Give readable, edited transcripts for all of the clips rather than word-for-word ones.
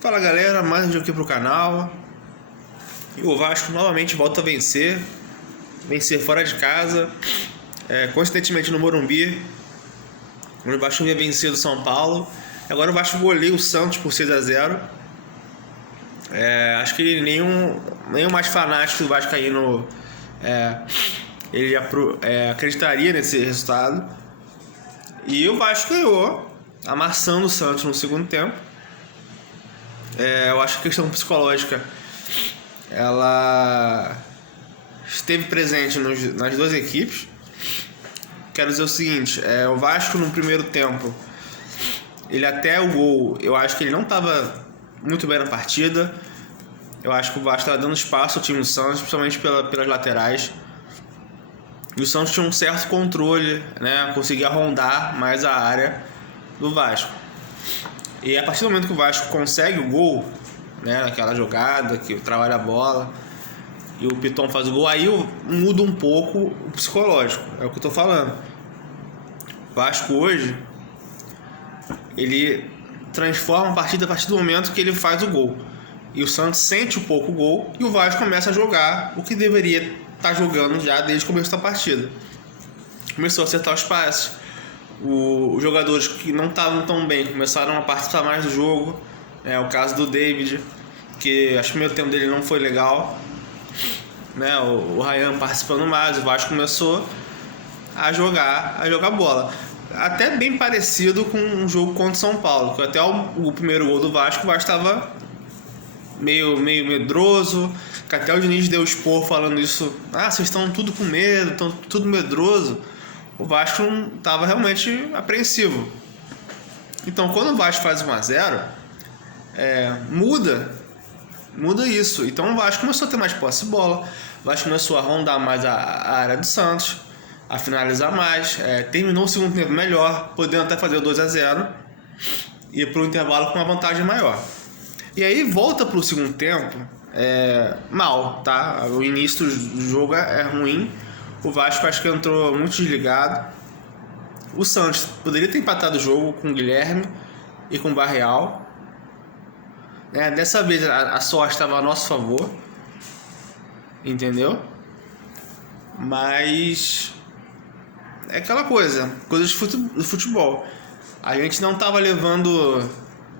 Fala galera, mais um vídeo aqui pro canal. E o Vasco novamente volta a vencer fora de casa, coincidentemente no Morumbi, onde o Vasco havia vencido o São Paulo. Agora o Vasco goleia o Santos por 6-0. Acho que nenhum mais fanático do Vascaíno ele acreditaria nesse resultado. E o Vasco ganhou, amassando o Santos no segundo tempo. Eu acho que a questão psicológica ela esteve presente nas duas equipes. Quero dizer o seguinte, o Vasco no primeiro tempo, ele até o gol, eu acho que ele não estava muito bem na partida. Eu acho que o Vasco estava dando espaço ao time do Santos, principalmente pelas laterais. E o Santos tinha um certo controle, né? Conseguia rondar mais a área do Vasco. E a partir do momento que o Vasco consegue o gol, né, naquela jogada que trabalha a bola e o Piton faz o gol, aí muda um pouco o psicológico. É o que eu tô falando. O Vasco hoje, ele transforma a partida a partir do momento que ele faz o gol. E o Santos sente um pouco o gol e o Vasco começa a jogar o que deveria estar jogando já desde o começo da partida. Começou a acertar os passes. Os jogadores que não estavam tão bem começaram a participar mais do jogo. O caso do David, que acho que o primeiro tempo dele não foi legal, né? O Ryan participando mais, o Vasco começou a jogar bola. Até bem parecido com um jogo contra o São Paulo, que até o primeiro gol do Vasco, o Vasco estava meio medroso, que até o Diniz deu expor falando isso. Vocês estão tudo com medo, estão tudo medroso. O Vasco estava realmente apreensivo. Então, quando o Vasco faz 1-0, muda isso. Então, o Vasco começou a ter mais posse de bola. O Vasco começou a rondar mais a área do Santos, a finalizar mais. Terminou o segundo tempo melhor, podendo até fazer o 2-0 e ir para o intervalo com uma vantagem maior. E aí, volta para o segundo tempo mal, tá? O início do jogo é ruim. O Vasco acho que entrou muito desligado. O Santos poderia ter empatado o jogo com o Guilherme e com o Barreal. Dessa vez a sorte estava a nosso favor. Entendeu? Mas é aquela coisa do futebol. A gente não estava levando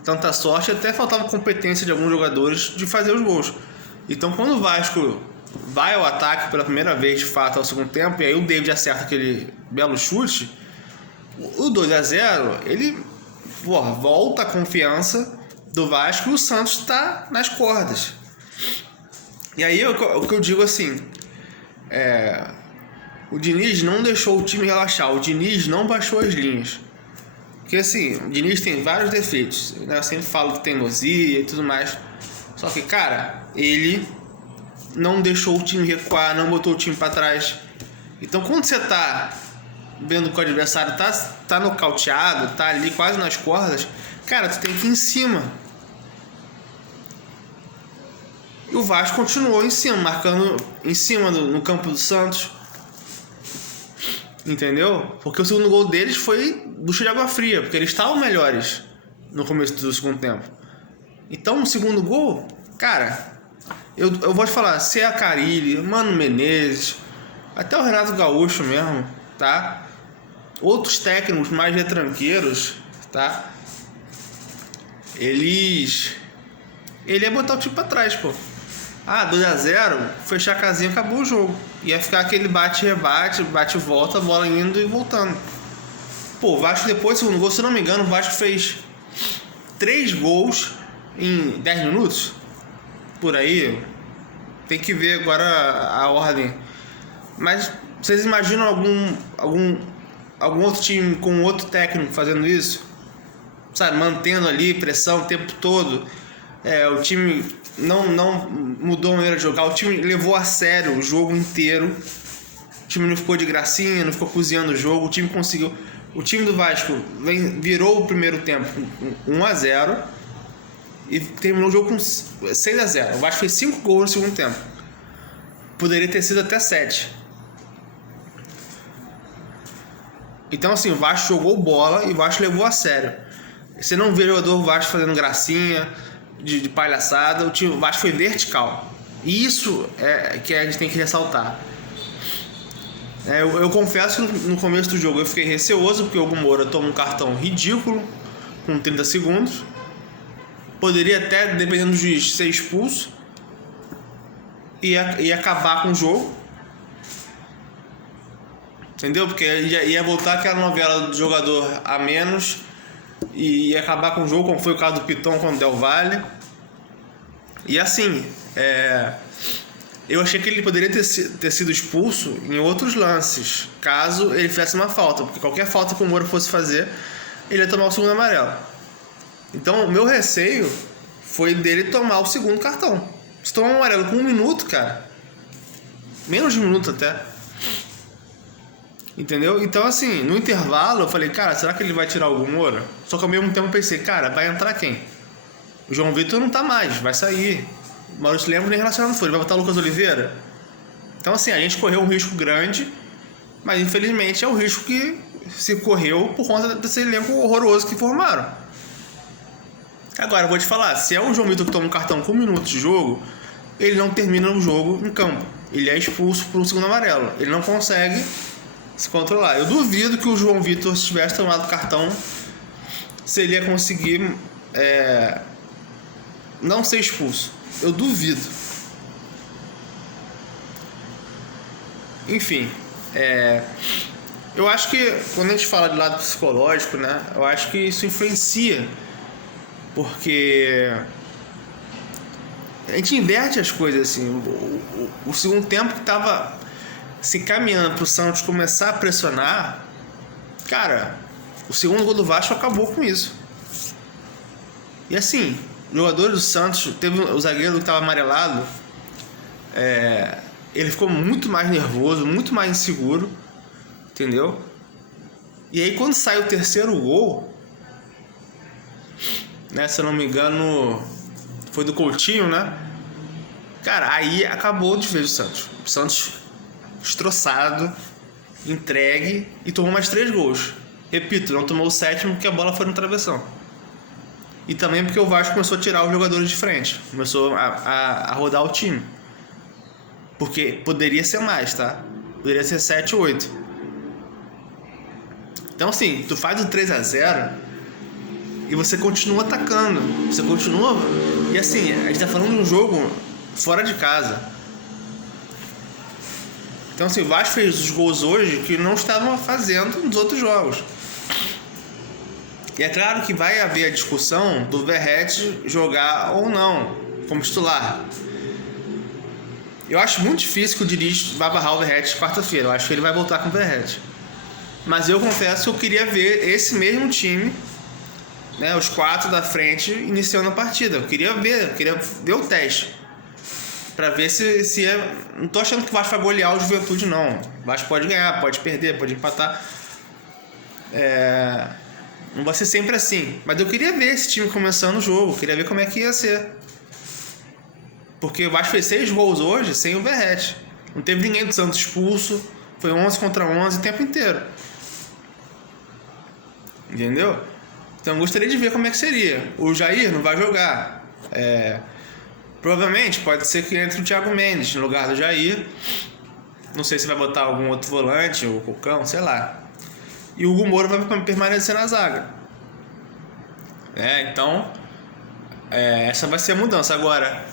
tanta sorte, até faltava competência de alguns jogadores de fazer os gols. Então quando o Vasco vai ao ataque pela primeira vez de fato ao segundo tempo, e aí o David acerta aquele belo chute, o 2-0 ele volta a confiança do Vasco e o Santos está nas cordas. E aí o que eu digo assim, o Diniz não deixou o time relaxar, o Diniz não baixou as linhas. Porque assim, o Diniz tem vários defeitos, né? Eu sempre falo de teimosia e tudo mais. Só que, cara, ele não deixou o time recuar, não botou o time para trás. Então, quando você tá vendo que o adversário tá nocauteado, tá ali quase nas cordas, cara, tu tem que ir em cima. E o Vasco continuou em cima, marcando em cima no campo do Santos. Entendeu? Porque o segundo gol deles foi ducha de água fria, porque eles estavam melhores no começo do segundo tempo. Então, no segundo gol, cara, eu vou te falar, se é a Carille, Mano Menezes, até o Renato Gaúcho mesmo, tá? Outros técnicos mais retranqueiros, tá? Ele ia botar o time pra trás, pô. 2-0, fechar a casinha, acabou o jogo. Ia ficar aquele bate-rebate, bate-volta, a bola indo e voltando. Pô, o Vasco depois do segundo gol, se não me engano, o Vasco fez 3 gols em 10 minutos. Por aí, tem que ver agora a ordem. Mas vocês imaginam algum outro time com outro técnico fazendo isso? Sabe, mantendo ali pressão o tempo todo. O time não mudou a maneira de jogar. O time levou a sério o jogo inteiro. O time não ficou de gracinha, não ficou cozinhando o jogo. O time conseguiu. O time do Vasco virou o primeiro tempo com 1-0 e terminou o jogo com 6-0. O Vasco fez 5 gols no segundo tempo. Poderia ter sido até 7. Então assim, o Vasco jogou bola e o Vasco levou a sério. Você não vê o jogador Vasco fazendo gracinha, de palhaçada. O Vasco foi vertical. E isso é que a gente tem que ressaltar. Eu confesso que no começo do jogo eu fiquei receoso, porque o Hugo Moura toma um cartão ridículo com 30 segundos. Poderia até, dependendo do juiz, ser expulso e acabar com o jogo. Entendeu? Porque ia voltar aquela novela do jogador a menos e ia acabar com o jogo, como foi o caso do Piton contra o Del Valle. E assim, eu achei que ele poderia ter sido expulso em outros lances, caso ele fizesse uma falta, porque qualquer falta que o Moura fosse fazer, ele ia tomar o segundo amarelo. Então, o meu receio foi dele tomar o segundo cartão. Se tomar um amarelo com 1 minuto, cara, menos de 1 minuto até, entendeu? Então, assim, no intervalo, eu falei, cara, será que ele vai tirar o Moura? Só que ao mesmo tempo eu pensei, cara, vai entrar quem? O João Vitor não tá mais, vai sair. O Maurício Lemos nem relacionado foi, ele vai botar o Lucas Oliveira? Então, assim, a gente correu um risco grande, mas infelizmente é o risco que se correu por conta desse elenco horroroso que formaram. Agora, eu vou te falar, se é o João Vitor que toma um cartão com 1 minuto de jogo, ele não termina o jogo em campo. Ele é expulso por um segundo amarelo. Ele não consegue se controlar. Eu duvido que o João Vitor, se tivesse tomado cartão, se ele ia conseguir não ser expulso. Eu duvido. Enfim, eu acho que quando a gente fala de lado psicológico, né, eu acho que isso influencia, porque a gente inverte as coisas assim. O segundo tempo que estava se caminhando para o Santos começar a pressionar, cara, o segundo gol do Vasco acabou com isso. E assim, o jogador do Santos, teve o zagueiro que estava amarelado, ele ficou muito mais nervoso, muito mais inseguro, entendeu? E aí quando sai o terceiro gol, né, se eu não me engano, foi do Coutinho, né? Cara, aí acabou de vez o Santos. O Santos destroçado, entregue e tomou mais 3 gols. Repito, não tomou o 7º porque a bola foi no travessão. E também porque o Vasco começou a tirar os jogadores de frente. Começou a rodar o time. Porque poderia ser mais, tá? Poderia ser 7 ou 8. Então assim, tu faz o 3-0 e você continua atacando. Você continua... E assim, a gente tá falando de um jogo fora de casa. Então assim, o Vasco fez os gols hoje que não estavam fazendo nos outros jogos. E é claro que vai haver a discussão do Verratti jogar ou não como titular. Eu acho muito difícil que o Diniz vá barrar o Verratti quarta-feira. Eu acho que ele vai voltar com o Verratti. Mas eu confesso que eu queria ver esse mesmo time, né, os 4 da frente, iniciando a partida. Eu queria ver o teste. Pra ver se é... Não tô achando que o Vasco vai golear o Juventude, não. O Vasco pode ganhar, pode perder, pode empatar. Não vai ser sempre assim. Mas eu queria ver esse time começando o jogo. Eu queria ver como é que ia ser. Porque o Vasco fez 6 gols hoje sem o Verratti. Não teve ninguém do Santos expulso. Foi 11 contra 11 o tempo inteiro. Entendeu? Então eu gostaria de ver como é que seria. O Jair não vai jogar. Provavelmente pode ser que entre o Thiago Mendes no lugar do Jair. Não sei se vai botar algum outro volante, ou o Cocão, sei lá. E o Hugo Moura vai permanecer na zaga. Então, essa vai ser a mudança. Agora,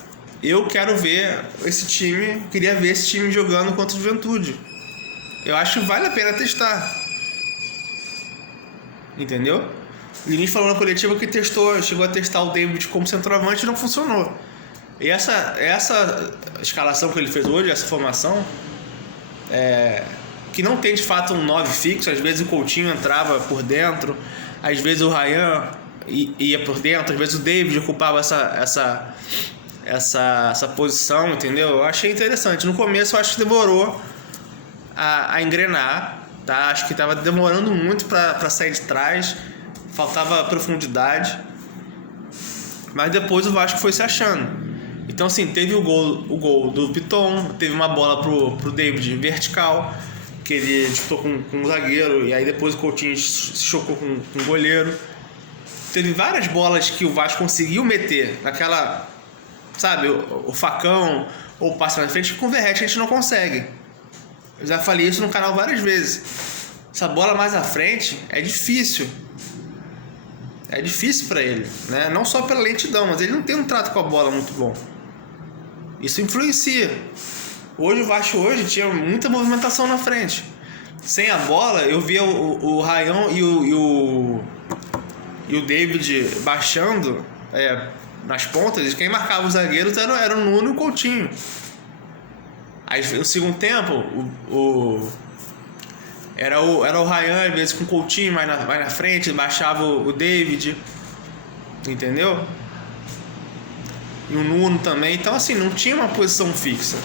eu quero ver esse time, queria ver esse time jogando contra o Juventude. Eu acho que vale a pena testar. Entendeu? O Diniz falou na coletiva que chegou a testar o David como centroavante e não funcionou. E essa escalação que ele fez hoje, essa formação, que não tem de fato um 9 fixo. Às vezes o Coutinho entrava por dentro, às vezes o Ryan ia por dentro, às vezes o David ocupava essa posição, entendeu? Eu achei interessante. No começo eu acho que demorou a engrenar, tá? Acho que estava demorando muito para sair de trás, faltava profundidade, mas depois o Vasco foi se achando. Então assim, teve o gol do Piton, teve uma bola pro David vertical, que ele disputou com o zagueiro, e aí depois o Coutinho se chocou com o goleiro. teve várias bolas que o Vasco conseguiu meter naquela, sabe, o facão ou o passe na frente, que com o Verratti a gente não consegue. Eu já falei isso no canal várias vezes. Essa bola mais à frente é difícil. É difícil para ele, né? Não só pela lentidão, mas ele não tem um trato com a bola muito bom. Isso influencia. Hoje o Vasco tinha muita movimentação na frente. Sem a bola, eu via o Ryan e o David baixando nas pontas. Quem marcava os zagueiros era o Nuno e o Coutinho. Aí no segundo tempo, era o Ryan, às vezes com o Coutinho mais na frente, baixava o David, entendeu? E o Nuno também. Então, assim, não tinha uma posição fixa.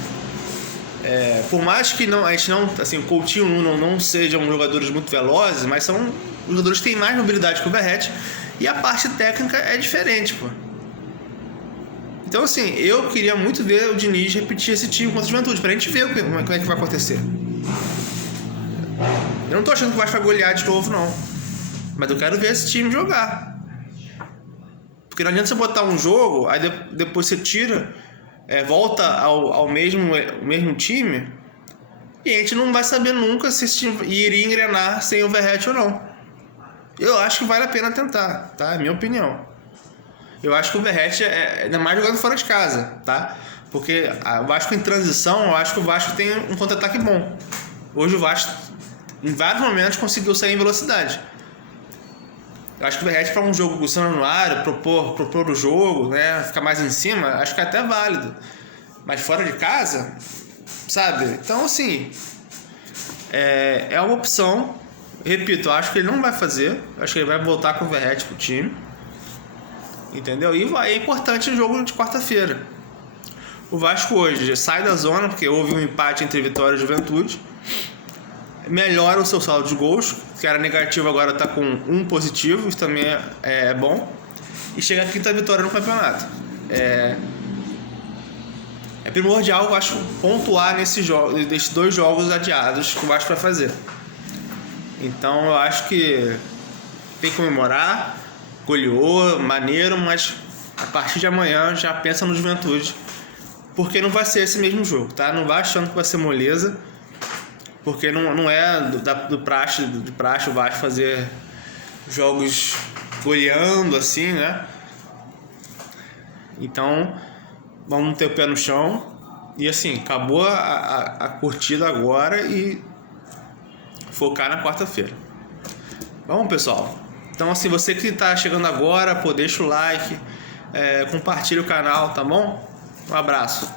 Por mais que a gente não, assim, o Coutinho e o Nuno não sejam jogadores muito velozes, mas são jogadores que têm mais mobilidade que o Verratti, e a parte técnica é diferente, pô. Então, assim, eu queria muito ver o Diniz repetir esse time contra a Juventude, pra gente ver como é que vai acontecer. Eu não tô achando que o Vasco vai golear de novo, não. Mas eu quero ver esse time jogar. Porque não adianta você botar um jogo, aí depois você tira, volta ao mesmo time, e a gente não vai saber nunca se esse time iria engrenar sem o Verratti ou não. Eu acho que vale a pena tentar, tá? É minha opinião. Eu acho que o Verratti ainda mais jogando fora de casa, tá? Porque o Vasco em transição, eu acho que o Vasco tem um contra-ataque bom. Hoje o Vasco, em vários momentos, conseguiu sair em velocidade. Eu acho que o Verratti, para um jogo com o Santos no ar, propor o jogo, né? Ficar mais em cima, acho que é até válido. Mas fora de casa, sabe? Então, assim, é uma opção. Repito, eu acho que ele não vai fazer. Eu acho que ele vai voltar com o Verratti pro time. Entendeu? E é importante o jogo de quarta-feira. O Vasco hoje sai da zona, porque houve um empate entre Vitória e Juventude. Melhora o seu saldo de gols, que era negativo, agora está com 1 positivo, isso também é bom. E chega a 5ª vitória no campeonato. É primordial o Vasco pontuar nesses 2 jogos adiados que o Vasco vai fazer. Então eu acho que tem que comemorar, goleou, maneiro, mas a partir de amanhã já pensa no Juventude, porque não vai ser esse mesmo jogo, tá? Não vai achando que vai ser moleza, porque não é de praxe o Vasco fazer jogos goleando assim, né? Então vamos ter o pé no chão e assim, acabou a curtida agora e focar na quarta-feira. Vamos, pessoal. Então, assim, você que está chegando agora, deixa o like, compartilha o canal, tá bom? Um abraço.